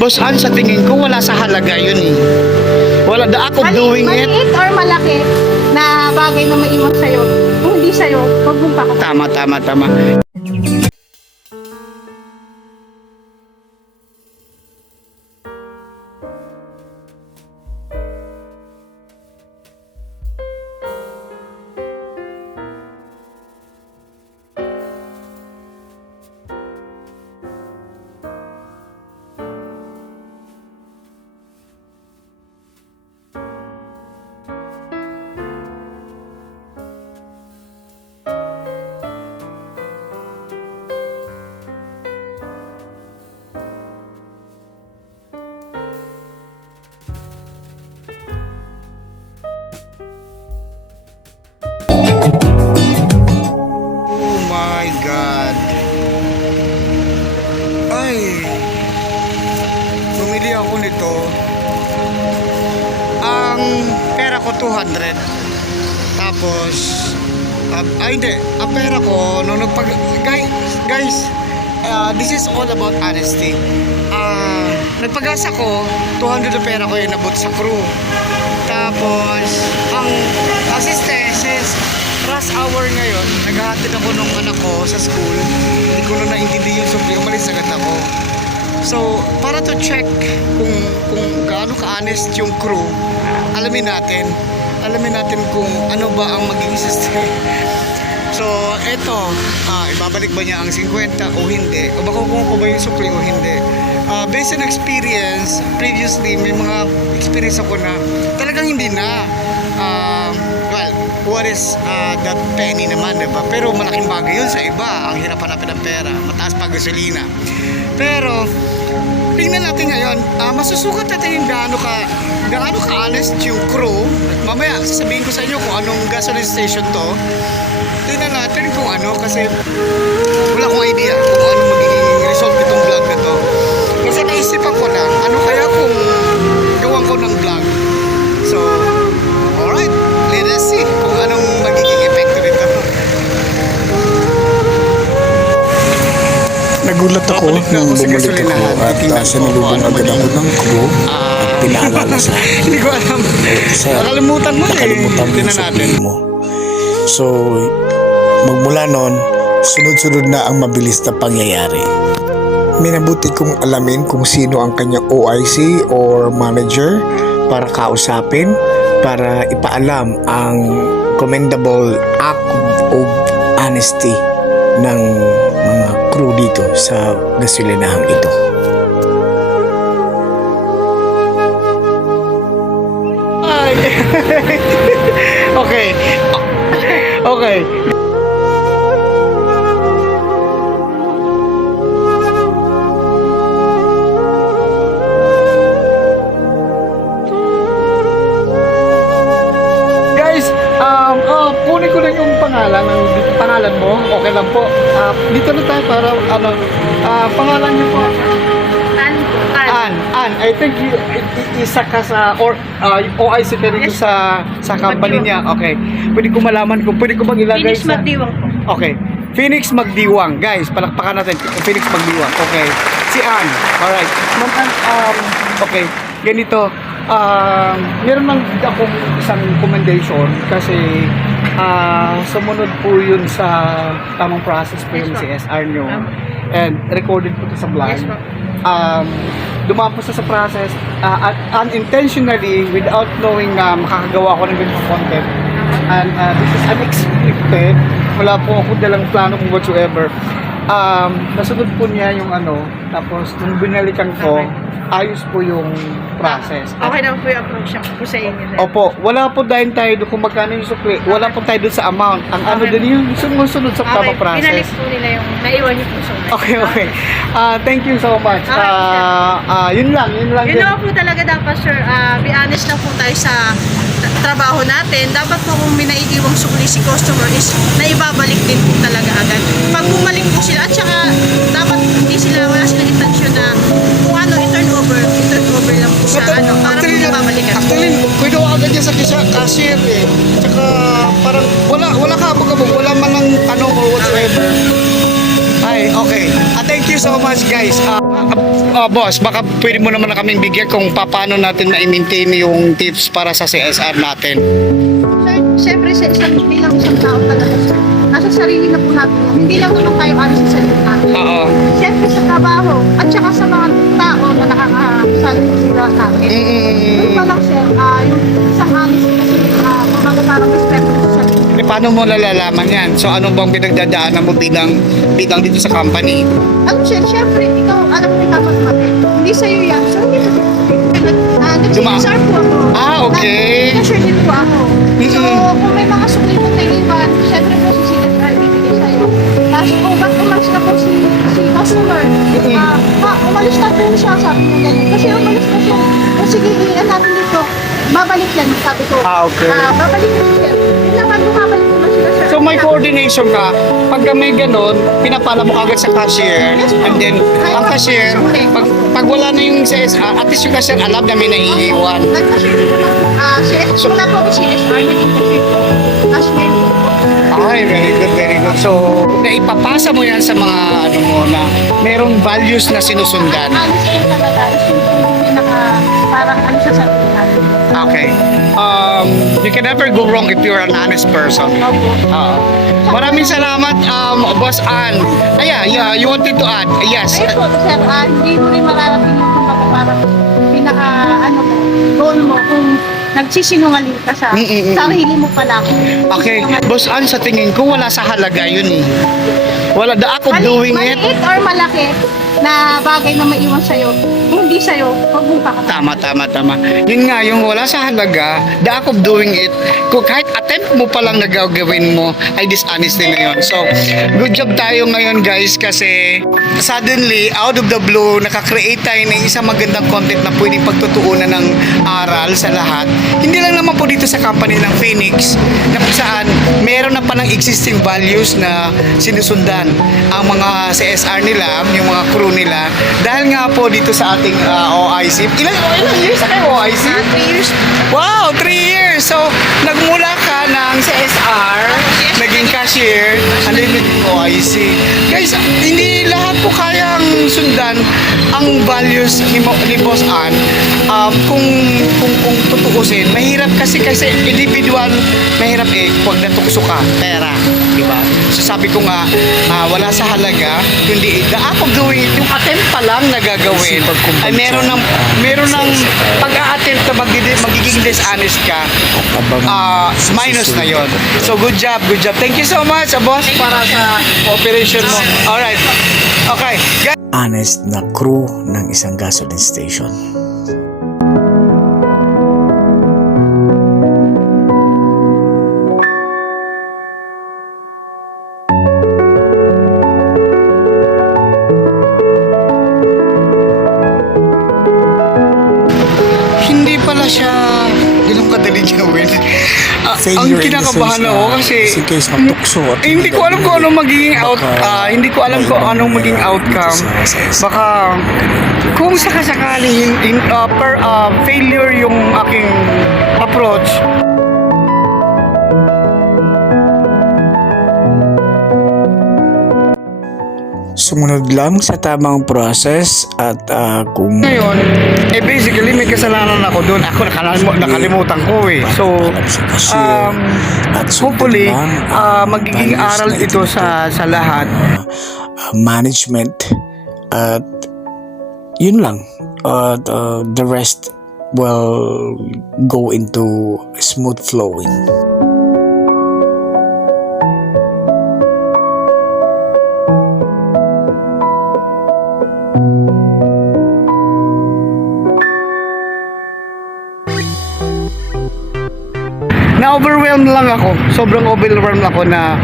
Boss Ann, sa tingin ko wala sa halaga yun eh. Wala, the act of doing it. Maliit or malaki na bagay na maiwan sa'yo. Kung hindi sa'yo, huwag mong pakatayin. Tama. Oh my God. Ay, bumili ako nito. Ang pera ko 200. Tapos, hindi. Ang pera ko, nung guys, this is all about honesty. Nagpag-asa ko, 200 na pera ko yung nabot sa crew. Tapos, ang assistant, since rush hour ngayon, naghahatid ako nung anak ko sa school. Hindi ko na naintindi yung supli, umalis agad ako. So, para to check kung gaano ka-honest yung crew, alamin natin kung ano ba ang maging system. So, eto, ibabalik ba niya ang 50 o hindi? O makukuha ko ba yung supli o hindi? Based on experience, previously, may mga experience ako na talagang hindi na. Well, what is that penny naman, diba? Pero malaking bagay yun sa iba. Ang hirap hanapin ng pera, mataas pa gasolina. Pero, tingnan natin ngayon, masusukat natin yung gaano ka honest yung crew. Mamaya, sasabihin ko sa inyo kung anong gasoline station to. Tingnan natin kung ano, kasi wala akong idea kung ano magiging result itong vlog na to. Kasi naisipan ko na, ano kaya kung gawan ko ng vlog. So, alright, let us see kung anong magiging epekto nito. Nagulat ako nung bumalik ako at sinulubong agad ako ng crew at pinaalala sa akin. Hindi ko alam. Nakalimutan mo Nakalimutan mo yung supply mo. So, magmula noon, sunod-sunod na ang mabilis na pangyayari. Minabuti kong alamin kung sino ang kanyang OIC or manager para kausapin, para ipaalam ang commendable act of honesty ng mga crew dito sa gasolinahang ito. Okay. Guys, kunin ko lang yung pangalan mo. Okay lang po. Dito na tayo para pangalan niyo po. Ann, I think isa ka sa OIC ka rin sa company niya. Okay. Pwede ko malaman kung pwede ko bang ilagay Phoenix Magdiwang po. Okay. Phoenix Magdiwang. Guys, palakpakan natin. Phoenix Magdiwang. Okay. Si Ann. Alright. Ma'am Ann, okay. Ganito. Meron lang akong isang commendation kasi sumunod po yun sa tamang process po yung CSR nyo. And recorded po ito sa vlog. Yes, Dumaan po sa process unintentionally without knowing na makakagawa ako ng ganitong content. And this is unexpected. Wala po ako dalang plano kung whatsoever. Nasunod po niya yung tapos nung binalikan ko, ayos po yung process. Okay na po yung approach po sa inyo. Opo, wala po dahil tayo doon kung magkano yung sukli. Wala po tayo doon sa amount. Ang din yung sumusunod sa tamang process. Pinalik po nila yung naiwan niyo po sa mga. Okay. Thank you so much. Yun lang. Yun naman po talaga dapat, sir. Be honest lang po tayo sa trabaho natin. Dapat po kung may naiiwang sukli si customer is naibabalik din po talaga agad. Pag bumalik po sila, at saka dapat wala silang intensyon na kung i-turn over lang po sa para po babalikan. Actually, pwede ko agad yan sa cashier eh. Tsaka parang wala ka abog-abog, wala man ng or whatsoever. Ay, okay. Thank you so much guys. boss, baka pwede mo naman na kaming bigyan kung paano natin ma-maintain yung tips para sa CSR natin. Sir, syempre sa bilang isang tao talaga, sir, nasa sarili na po natin. Hindi lang naman tayo alis sa sarili natin. Oo. Siyempre sa trabaho, at saka sa mga tao na nakakasali sila natin. Doon pa lang, sir, yung isang alis kasi, kumbaga parang respeto sa sarili. Eh, paano mo nalalaman yan? So, ano bang pinagdadaanan mo bilang dito sa company? Ano, sir, syempre, ikaw, alam mo, ikaw mathematic. Hindi sa'yo yan. So, hindi ko nag-CSR po ako. Okay. Nag-cashier din po ako. So, Mm-mm. kung may mga sukli po na iwan, syempre po si CSR bibigay sa'yo. Tapos, kung ba't umalis na po si customer, umalis na po siya, sabi niya ganyan. Kasi umalis na siya. O sige, iyan natin dito. Babalik yan, sabi ko. Okay. Babalik na siya. Yun naman, bumabalik naman sila, sir. So, may coordination ka. Pagka may ganun, pinapala mo kagad sa cashier. Yes, po. And then, ang cashier, pag wala na yung CSR, at least yung cashier alam na may naiiwan. Nag-cashier din naman po. Wala po ako CSR, naging cashier po. Cashier po. Ay, very good, very good. So, naipapasa mo yan sa mga ano mo na merong values na sinusundan. Alis ko talaga. Yung pinaka, parang ano siya sa natin. Okay. You can never go wrong if you're an honest person. Opo. Maraming salamat, Boss Ann. Yeah, you wanted to add? Yes. Ayun po, sir, hindi mo rin mararating yung kumbaga parang pinaka, ano mo, goal mo kung nagsisinungaling ka sa sarili mo pa lang. Okay. Boss Ann, sa tingin ko, wala sa halaga yun eh. Wala, the act of doing it. Maliit or malaki na bagay na maiwan sa'yo, kung hindi sa'yo, huwag mong pakatama. Tama. Yun nga, yung wala sa halaga, the act of doing it, kung kahit attempt mo palang na gagawin mo, ay dishonesty na yun. So, good job tayo ngayon guys kasi suddenly, out of the blue, nakakreate tayo ng isang magandang content na pwedeng pagtutuunan ng aral sa lahat. Hindi lang naman po dito sa company ng Phoenix, na kung saan meron na palang existing values na sinusundan ang mga CSR nila, yung mga crew nila. Dahil nga po dito sa ating OIC, ilang years na kayo OIC? 3 years. Wow, 3 years! So, nagmula ka ng CSR, naging cashier, and then naging OIC. Guys, hindi lahat po kayang sundan ang values ni Boss Ann. Kung tutuusin, mahirap kasi individual, mahirap pag natukso ka, pera, di ba? So sabi ko nga, wala sa halaga, kundi the act of doing it, yung attempt pa lang na gagawin, ay meron ng pag-a-attempt na magiging dishonest ka, minus na yon. So good job. Thank you so much, boss, para sa cooperation mo. Alright. Okay. Honest na crew ng isang gasoline station. Hindi pala siya ganun kadali gawin. Ang kinakabahan ako kasi in case matukso at hindi ko alam kung anong magiging outcome. Baka kung sakasakali failure yung aking approach, sumunod lang sa tamang process at kung ngayon, basically may kasalanan ako doon. Ako nakalimutan ko eh. So, hopefully, magiging aral ito sa lahat. Management at yun lang. The rest will go into smooth flowing. Na-overwhelmed lang ako. Sobrang overwhelmed ako na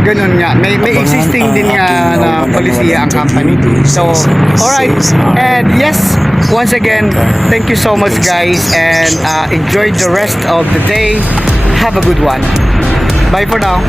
ganun nga. May existing din nga na polisiya ang company. So, alright. And yes, once again, thank you so much guys and enjoy the rest of the day. Have a good one. Bye for now.